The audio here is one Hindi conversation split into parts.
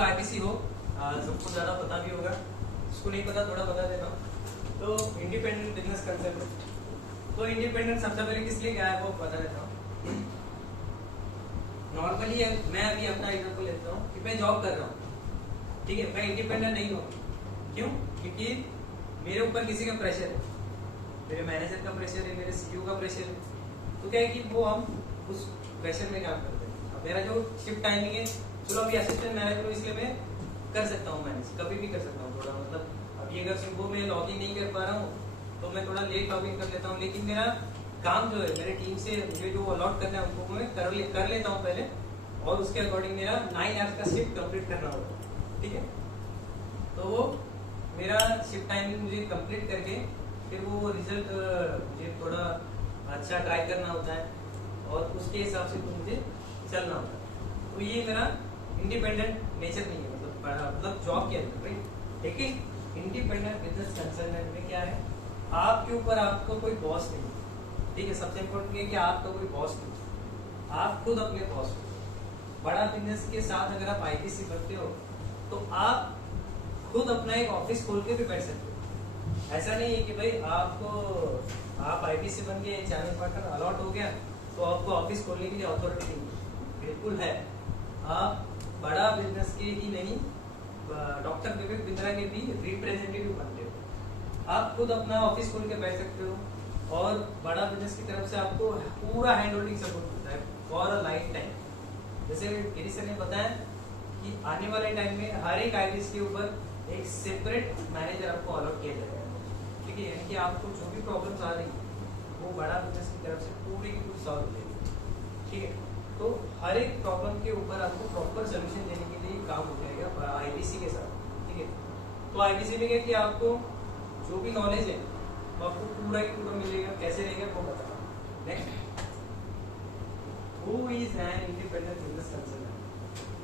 लोग आईपीसी हो, सबको ज्यादा पता भी होगा, जिसको नहीं पता थोड़ा बता देता हूँ। तो इंडिपेंडेंट बिजनेस कंसेप्ट, तो इंडिपेंडेंट सबसे पहले किस लिए क्या है वो बता देता हूँ। नॉर्मली मैं अभी अपना एग्जांपल लेता हूँ कि मैं जॉब कर रहा हूँ, ठीक है, मैं इंडिपेंडेंट नहीं हूँ। क्यों? क्योंकि मेरे ऊपर किसी का प्रेशर है, मेरे मैनेजर का प्रेशर है, मेरे सीईओ का प्रेशर है। तो क्या है कि वो हम उस प्रेशर में काम करते हैं। अब मेरा जो शिफ्ट टाइमिंग है, चलो अभी असिस्टेंट मैनेजर हूँ इसलिए मैं कर सकता हूँ मैनेज, कभी भी कर सकता हूँ थोड़ा, मतलब अभी अगर सुबह में लॉग इन नहीं कर पा रहा हूँ तो मैं थोड़ा लेट लॉग इन कर लेता हूँ, लेकिन मेरा काम जो है मेरे टीम से मुझे जो अलॉट करना है उनको मैं कर लेता हूँ पहले, और उसके अकॉर्डिंग मेरा 9 आवर्स का शिफ्ट कंप्लीट करना होगा, ठीक है। तो वो मेरा शिफ्ट टाइमिंग मुझे कंप्लीट करके फिर वो रिजल्ट मुझे थोड़ा अच्छा ट्राई करना होता है, और उसके हिसाब से तो मुझे चलना होता है। तो ये मेरा इंडिपेंडेंट नेचर नहीं है, मतलब जॉब के अंदर, राइट। लेकिन इंडिपेंडेंट बिजनेस कंसल्टेंट में क्या है, आपके ऊपर आपको कोई बॉस नहीं, ठीक है। सबसे इम्पोर्टेंट है कि आपका कोई बॉस नहीं, आप खुद अपने बॉस हो। बड़ा बिजनेस के साथ अगर आप आईपीसी बनते हो तो आप खुद अपना एक ऑफिस खोल के भी बैठ सकते हो। ऐसा नहीं है कि भाई आप आईपीसी बन के चैनल पार्टनर अलॉट हो गया तो आपको ऑफिस खोलने के लिए अथॉरिटी नहीं, बिल्कुल है। आप बड़ा बिजनेस के ही नहीं, डॉक्टर विवेक बिंद्रा के भी रिप्रेजेंटेटिव बनते हो। आप खुद अपना ऑफिस खोल के बैठ सकते हो, और बड़ा बिजनेस की तरफ से आपको पूरा हैंड होल्डिंग सपोर्ट मिलता है फॉर अ लाइफ टाइम। जैसे गिरी सर ने बताया कि आने वाले टाइम में हर एक आईपीसी के ऊपर एक सेपरेट मैनेजर आपको अलॉट किया जाएगा, ठीक है। यानी कि आपको जो भी प्रॉब्लम्स आ रही है वो बड़ा बिजनेस की तरफ से पूरी की पूरी सॉल्व हो जाएगी, ठीक है। तो हर एक प्रॉब्लम के ऊपर आपको प्रॉपर सोल्यूशन देने के लिए काम हो जाएगा आईपीसी के साथ, ठीक है। तो आईपीसी में क्या कि आपको जो भी नॉलेज है वो आपको पूरा की पूरा मिलेगा, कैसे रहेगा वो बताना। Next, who is an independent business consultant.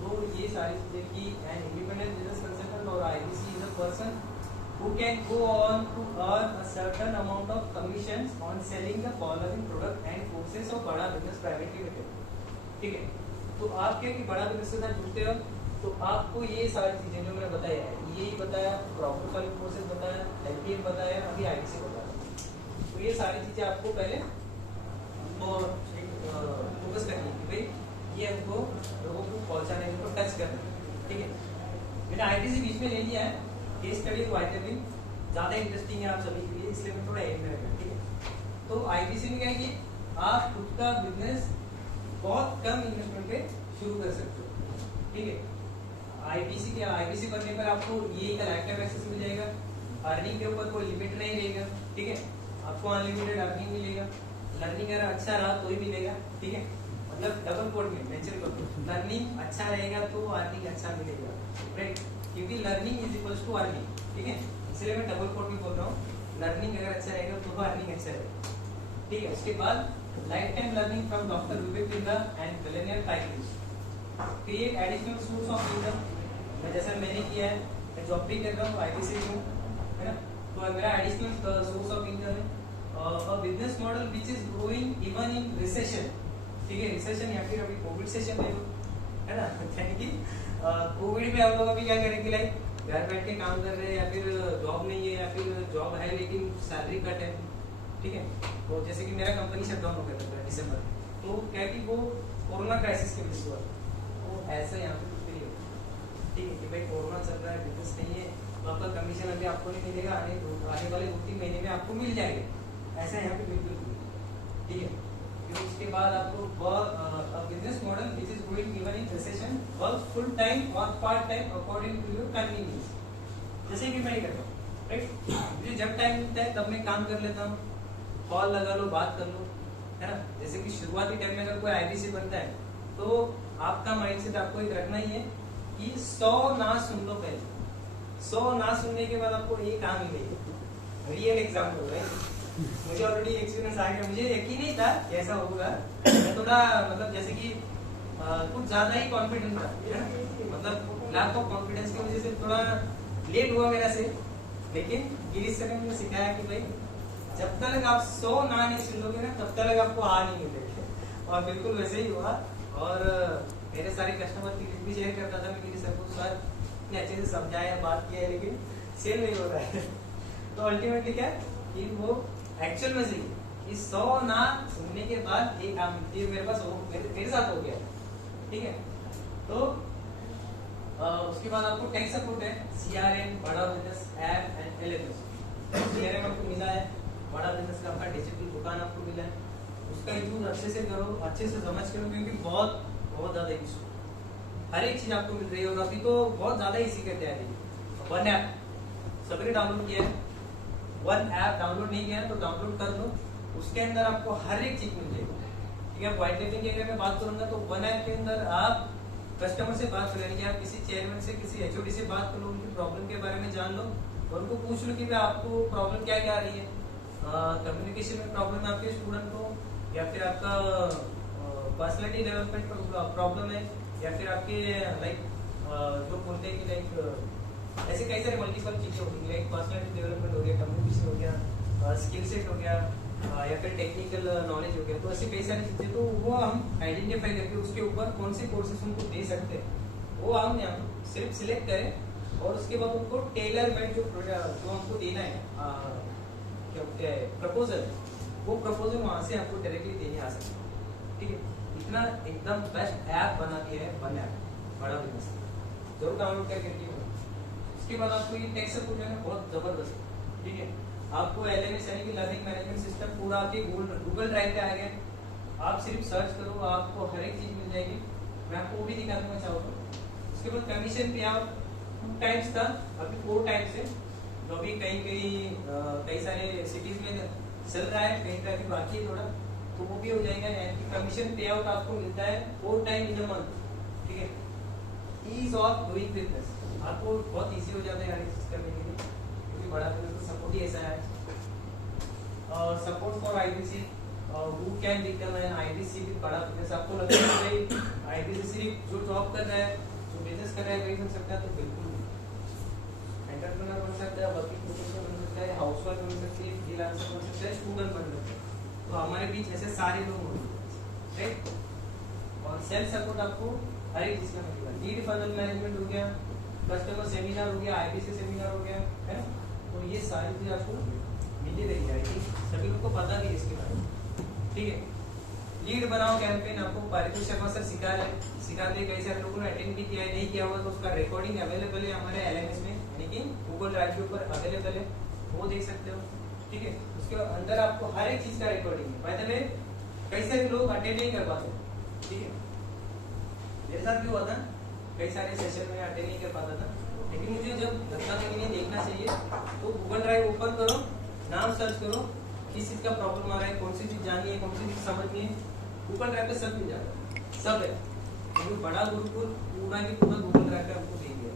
तो ये सारी चीजें कि एन इंडिपेंडेंट बिजनेस कंसल्टेंट और IPC is a person who can go on to earn a certain amount of commissions on selling the following product and courses of बड़ा बिजनेस प्राइवेट लिमिटेड, ठीक है। तो आप क्या कि बड़ा बिजनेस के साथ जुड़ते हो तो आपको ये सारी चीजें जो मैंने बताया है, यही बताया, प्रॉफिट वाली कोर्सेज बताया, एलपीएम बताया, अभी आईपीसी बताया। तो ये सारी चीजें आपको पहले फोकस करनी है कि भाई ये हमको लोगों को पहुंचाने के ऊपर टच करना है, ठीक है। मैंने आईपीसी बीच में ले लिया है, केस स्टडी तो आईपीसी ज्यादा इंटरेस्टिंग है आप सभी के लिए, इसलिए मैं थोड़ा एड में रखा, ठीक है। तो आईपीसी में क्या है कि आप खुद का बिजनेस बहुत कम इन्वेस्टमेंट पे शुरू कर सकते हो, ठीक है। आईपीसी बनने पर आपको ये का लाइफ टाइम एक्सेस मिल जाएगा, अर्निंग के ऊपर कोई लिमिट नहीं रहेगा, ठीक है। आपको अनलिमिटेड अर्निंग मिलेगा, लर्निंग अगर अच्छा रहा तो ही मिलेगा, ठीक है। मतलब डबल कोड में मेंशन कर दो, लर्निंग अच्छा रहेगा तो अर्निंग अच्छा मिलेगा, राइट। क्योंकि learning is equals to earning, ठीक है। इसलिए मैं डबल कोड भी बोल रहा हूँ, लर्निंग अगर अच्छा रहेगा तो अर्निंग अच्छा रहेगा, ठीक है। उसके बाद life time learning from doctor Vivek Bindra and Millionaire tigers, create additional source of income. मैं जैसा मैंने किया है, मैं जॉब भी कर रहा हूँ, आईपीसी हूँ, है ना। तो मेरा एडिशनल सोर्स ऑफ इनकम है a business model which is growing even in recession, ठीक है। रिसेशन या फिर अभी कोविड सेशन है ना, यानी कि कोविड में हम लोग अभी क्या करेंगे, लाइक घर बैठ के काम कर रहे हैं, या फिर जॉब नहीं है, या फिर जॉब है लेकिन सैलरी कट है, ठीक है। तो जैसे कि मेरा कंपनी शटडाउन हो गया था दिसंबर में, तो क्या कि वो कोरोना क्राइसिस के वजह से हुआ, तो ऐसा यहाँ पे कुछ नहीं होता, ठीक है। कि भाई कोरोना चल रहा है, बिजनेस नहीं है, तो आपका कमीशन अभी आपको नहीं मिलेगा, आने वाले 2-3 महीने में आपको मिल जाएगा, ऐसा यहाँ पे बिल्कुल नहीं, ठीक है। उसके बाद आपको business model which is going even in recession, work full time और part time according to your convenience. जैसे कि मैं ही करता हूँ, राइट। मुझे जब टाइम मिलता है तब मैं काम कर लेता हूँ, कॉल लगा लो, बात कर लो, है ना। जैसे कि शुरुआती टाइम में अगर कोई आईपीसी बनता है तो आपका माइंडसेट आपको एक रखना ही है कि 100 ना सुन लो पहले, 100 ना सुनने के बाद आपको एक काम मिलेगा। रियल एग्जाम्पल है, मुझे ऑलरेडी एक्सपीरियंस आ गया, मुझे यकीन नहीं था कि ऐसा होगा। मैं थोड़ा मतलब जैसे कि कुछ ज्यादा ही कॉन्फिडेंट था, मतलब लैक ऑफ कॉन्फिडेंस की वजह से थोड़ा लेट हुआ मेरा से। लेकिन गिरीश सर ने मुझे सिखाया कि भाई जब तक आप 100 ना नहीं सुन लोगे ना तब तक आपको आ नहीं मिलेगा, और बिल्कुल वैसे ही हुआ। और मेरे सारे कस्टमर की लिस्ट भी शेयर करता था मैं, सर को सर इतने अच्छे से समझाया बात किया है लेकिन सेल नहीं हो रहा है तो अल्टीमेटली क्या कि वो एक्चुअल में सही कि 100 ना सुनने के बाद एक ये मेरे पास मेरे साथ हो गया, ठीक है। तो उसके बाद आपको टेक सपोर्ट है, CRM, बड़ा business app and LMS। CRM आपको मिला है, बड़ा बिजनेस का आपका डिजिटल दुकान आपको मिला है, उसका यूज अच्छे से करो, अच्छे से समझ करो, क्योंकि बहुत ज्यादा यूज हर एक चीज आपको मिल रही है। और अभी तो बहुत ज्यादा इसी की तैयारी है। वन ऐप सबने डाउनलोड किया है, वन ऐप डाउनलोड नहीं किया है तो डाउनलोड कर लो, उसके अंदर आपको हर एक चीज मिल जाएगी, ठीक है। व्हाइट लेबलिंग के अगर मैं बात करूंगा तो वन ऐप के अंदर आप कस्टमर से बात करें, कि आप किसी चेयरमैन से किसी HOD से बात कर लो, उनकी प्रॉब्लम के बारे में जान लो और उनको पूछ लो कि भाई आपको प्रॉब्लम क्या क्या आ रही है, कम्युनिकेशन में प्रॉब्लम है आपके स्टूडेंट को, या फिर आपका पर्सनैलिटी डेवलपमेंट प्रॉब्लम है, या फिर आपके लाइक जो बोलते हैं कि लाइक ऐसे कई सारे मल्टीपल चीजें होगी, लाइक पर्सनैलिटी डेवलपमेंट हो गया, कम्युनिकेशन हो गया, स्किल सेट हो गया, या फिर टेक्निकल नॉलेज हो गया। तो ऐसे कई सारी चीजें, तो वो हम आइडेंटिफाई करके उसके ऊपर कौन से कोर्सेज उनको दे सकते हैं वो हम सिर्फ सिलेक्ट करें और उसके बाद उनको टेलर मेड जो हमको देना है क्या बोलते हैं प्रपोजल, वो प्रपोजल वहां से आपको डायरेक्टली देने आ सकते हैं, ठीक है। इतना एकदम बेस्ट ऐप बना दिया है वन ऐप, बड़ा बिजनेस, जरूर डाउनलोड करके। उसके बाद आपको ये टेक सपोर्ट है बहुत जबरदस्त, ठीक है। आपको LMS यानी कि लर्निंग मैनेजमेंट सिस्टम पूरा आपके गूगल ड्राइव पे आ गया, आप सिर्फ सर्च करो आपको हर एक चीज मिल जाएगी। मैं आपको वो भी दिखा दूंगा चाहो तो। उसके बाद कमीशन पे आप 2 टाइम्स था, अभी 4 टाइम्स है, जो भी कई सारे सिटीज में चल रहा है, कहीं पे अभी बाकी है थोड़ा, तो वो भी हो जाएगा। यानी कि कमीशन पे आउट आपको मिलता है 4 टाइम इन अ मंथ, ठीक है। ईज ऑफ डूइंग बिजनेस आपको बहुत इजी हो जाता है यार चीज करने के लिए, क्योंकि बड़ा बिजनेस सपोर्ट ही ऐसा है। और support for IBC, who can become an IBC with बड़ा बिजनेस। आपको लगता है कि IBC सिर्फ जो जॉब कर रहा है, जो बिजनेस कर रहा है वही बन सकता है, तो बिल्कुल एंटरप्रेन्योर बन सकता है, वर्किंग प्रोफेशनल बन सकता है, हाउसवाइफ बन सकती है, फ्रीलांसर बन सकता है, स्टूडेंट बन सकता है। तो हमारे बीच ऐसे सारे लोग मौजूद हैं, राइट। और सेल्फ सपोर्ट आपको हर एक चीज का मिलेगा। लीड फनल मैनेजमेंट हो गया, कस्टमर सेमिनार हो गया, IBC सेमिनार हो गया, है ना। तो ये सारी चीज आपको मिली रही जाएगी, सभी लोग को पता भी है इसके बारे में, ठीक है। लीड बनाओ कैंपेन आपको पारितोष शर्मा सर सिखाते कई सारे लोगों ने अटेंड भी किया है, नहीं किया होगा तो उसका रिकॉर्डिंग अवेलेबल है हमारे LMS में, यानी कि गूगल ड्राइव के ऊपर अवेलेबल है, वो देख सकते हो, ठीक है। उसके अंदर आपको हर एक चीज का रिकॉर्डिंग है। बाय द वे कई सारे लोग अटेंड नहीं कर पाते, ठीक है, मेरे साथ भी हुआ था, कई सारे सेशन में अटेंड नहीं कर पाता था, लेकिन मुझे जब लगता था कि नहीं देखना चाहिए, तो गूगल ड्राइव ओपन करो, नाम सर्च करो, किस चीज का प्रॉब्लम आ रहा है, कौन सी चीज जाननी है, कौन सी चीज समझनी है, गूगल ड्राइव पे सब मिल जाता है, सब है। क्योंकि बड़ा गुरुकुल पूरा की पूरा गूगल ड्राइव पे आपको दे दिया,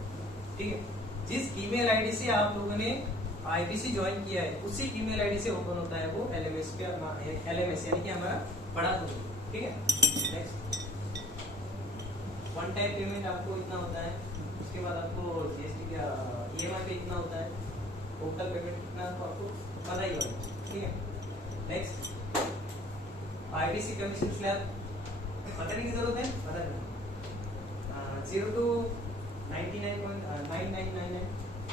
ठीक है। जिस ईमेल आईडी से आप लोगों ने IBC ज्वाइन किया है, उसी ईमेल आईडी से ओपन होता है वो LMS पे, LMS यानी कि हमारा बड़ा गुरुकुल, ठीक है। नेक्स्ट, वन टाइम पेमेंट आपको इतना होता है, उसके बाद आपको GST का EMI पे इतना होता है, टोटल पेमेंट कितना तो आपको पता ही होगा, ठीक है। नेक्स्ट, IBC कमीशन स्लैब बताने की जरूरत है, पता नहीं, 0 to 99.9999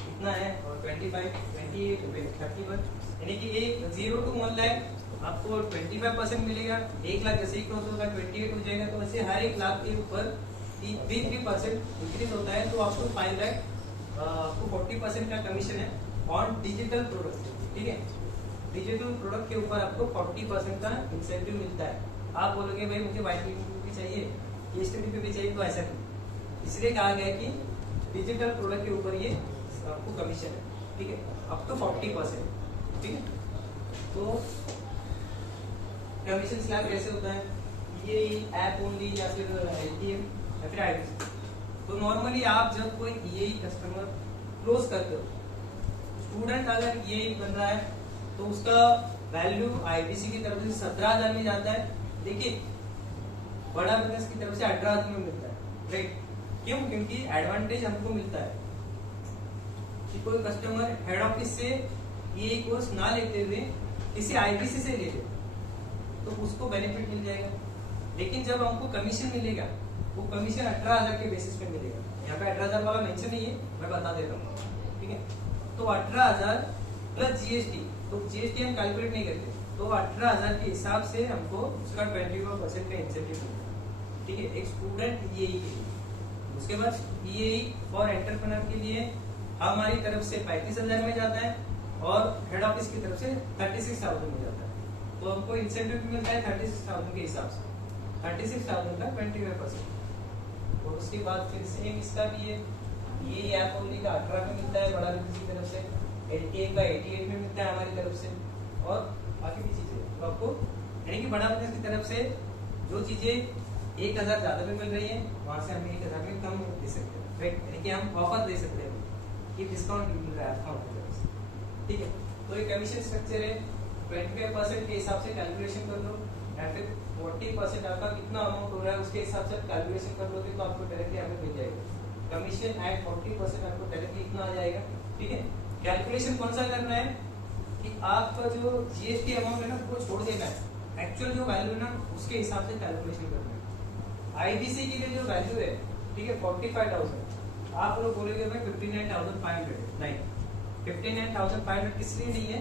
इतना है, और 25, 28, 31, यानी कि एक 0 to 1 लाख आपको 25% मिलेगा। 1 लाख जैसे ही क्रॉस होगा 28 हो जाएगा, तो वैसे हर 1 लाख के ऊपर 3% इंक्रीज होता है, तो आपको 5 लाख आपको 40% का कमीशन है ऑन डिजिटल प्रोडक्ट, ठीक है। डिजिटल प्रोडक्ट के ऊपर आपको 40% का इंसेंटिव मिलता है। आप बोलोगे भाई मुझे व्हाइट लिस्टिंग भी चाहिए, ESTP पे भी चाहिए, तो ऐसा नहीं, इसलिए कहा गया है कि डिजिटल प्रोडक्ट के ऊपर ये आपको कमीशन है, ठीक है, अप टू 40%, ठीक है। तो कमीशन स्लैब कैसे होता है, ये ऐप ओनली या फिर LTM या फिर IBC। तो नॉर्मली आप जब कोई EAE कस्टमर क्लोज करते हो, स्टूडेंट अगर EAE बन रहा है तो उसका वैल्यू IBC की तरफ से 17,000 में जाता है, लेकिन बड़ा बिजनेस की तरफ से 18,000 में मिलता है, राइट। क्यों? क्योंकि एडवांटेज हमको मिलता है कि कोई कस्टमर हेड ऑफिस से ये कोर्स ना लेते हुए किसी IBC से ले ले तो उसको बेनिफिट मिल जाएगा। लेकिन जब हमको कमीशन मिलेगा वो कमीशन 18,000 के बेसिस पे मिलेगा। यहाँ पे 18,000 वाला मेंशन नहीं है, मैं बता देता हूँ, ठीक है। तो 18,000 प्लस जीएसटी, तो जीएसटी हम कैलकुलेट नहीं करते, तो 18,000 के हिसाब से हमको उसका 21% का इंसेंटिव मिलेगा, ठीक है, एक स्टूडेंट ईएई के लिए। उसके बाद ईएई फॉर एंटरप्रेन्योर के लिए हमारी तरफ से 35,000 में जाता है और हेड ऑफिस की तरफ से 36,000 में जाता है। तो हमको इंसेंटिव मिलता है 36,000 के हिसाब से, 36,000 का 25%। और उसके बाद फिर सेम इसका भी है, ये ऐप ओनली का 18 में मिलता है बड़ा बिजनेस की तरफ से, एलटीए का 88 में मिलता है हमारी तरफ से, और बाकी भी चीजें तो आपको यानी कि बड़ा बिजनेस की तरफ से जो चीजें 1,000 ज्यादा में मिल रही है वहां से हमें 1,000 में कम दे सकते हैं, राइट, यानी कि हम ऑफर दे सकते हैं कि डिस्काउंट मिल रहा है आपका हमारी तरफ से, ठीक है। तो ये कमीशन स्ट्रक्चर है, 25% के हिसाब से कैलकुलेशन कर लो, या फिर 40% आपका कितना अमाउंट हो रहा है उसके हिसाब से कैलकुलेशन कर लोगे तो आपको डायरेक्टली हमें मिल जाएगा। कमीशन एट 40% आपको डायरेक्टली इतना आ जाएगा, ठीक है। कैलकुलेशन कौन सा करना है कि आपका जो जीएसटी अमाउंट है ना वो छोड़ देना है, एक्चुअल जो वैल्यू है ना उसके हिसाब से कैलकुलेशन करना है। आईबीसी के लिए जो वैल्यू है, ठीक है, 45,000, आप लोग बोलेंगे भाई 59,500, नहीं, 59,500 इसलिए नहीं है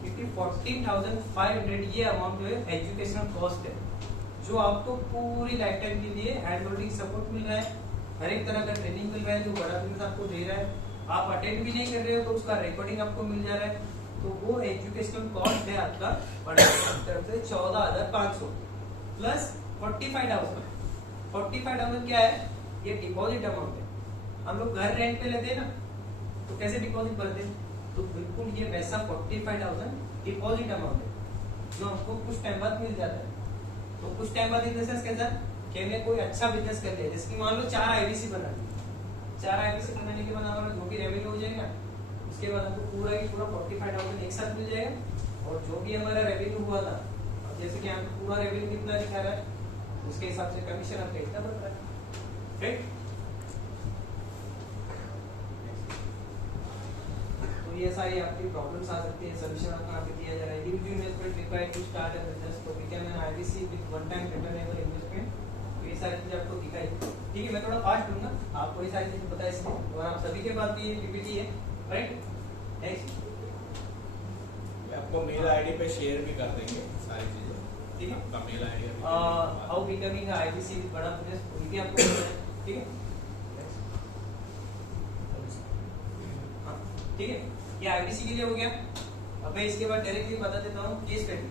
क्योंकि 14,500 ये अमाउंट जो है एजुकेशनल कॉस्ट है, जो आपको पूरी लाइफ टाइम के लिए हैंड होल्डिंग सपोर्ट मिल रहा है, हर एक तरह का ट्रेनिंग मिल रहा है जो बड़ा बिजनेस आपको दे रहा है, आप अटेंड भी नहीं कर रहे हो तो उसका रिकॉर्डिंग आपको मिल जा रहा है। तो वो एजुकेशनल कॉस्ट है आपका बड़ा बिजनेस की तरफ से 14,500 प्लस 45,000। 45,000 क्या है, ये डिपॉजिट अमाउंट है। हम लोग घर रेंट पे लेते हैं ना, तो कैसे डिपॉजिट भरते हैं, तो बिल्कुल ये वैसा 45,000 डिपॉजिट अमाउंट है जो हमको कुछ टाइम बाद मिल जाता है। तो कुछ टाइम बाद इन द सेंस कैसा कि हमने कोई अच्छा बिजनेस कर लिया, जैसे कि मान लो 4 आईबीसी बना ली, 4 आईबीसी बनाने के बाद हमारा जो भी रेवेन्यू हो जाएगा उसके बाद हमको पूरा की पूरा 45,000 एक साथ मिल जाएगा, और जो भी हमारा रेवेन्यू हुआ था, अब जैसे कि हमको पूरा रेवेन्यू कितना दिखा रहा है उसके हिसाब से कमीशन आपका इतना बन रहा है, राइट। तो ये सारी आपकी प्रॉब्लम्स आ सकती है, सोल्यूशन आपको यहाँ पे दिया जा रहा है। Huge investment required to start a business, तो we can IBC with one time returnable investment. तो ये सारी चीजें आपको दिखाई, ठीक है। मैं थोड़ा फास्ट लूंगा, आपको ये सारी चीजें पता है इसलिए, और आप सभी के पास भी ये पीपीटी है, राइट। नेक्स्ट आपको मेल आईडी पे शेयर भी कर देंगे सारी चीजें, ठीक है। आपका mail ID how becoming IBC with बड़ा बिजनेस, वो भी आपको पता है, ठीक है। हाँ, ठीक है, ये आईबीसी के लिए हो गया। अब मैं इसके बाद डायरेक्टली बता देता हूँ केस स्टडी।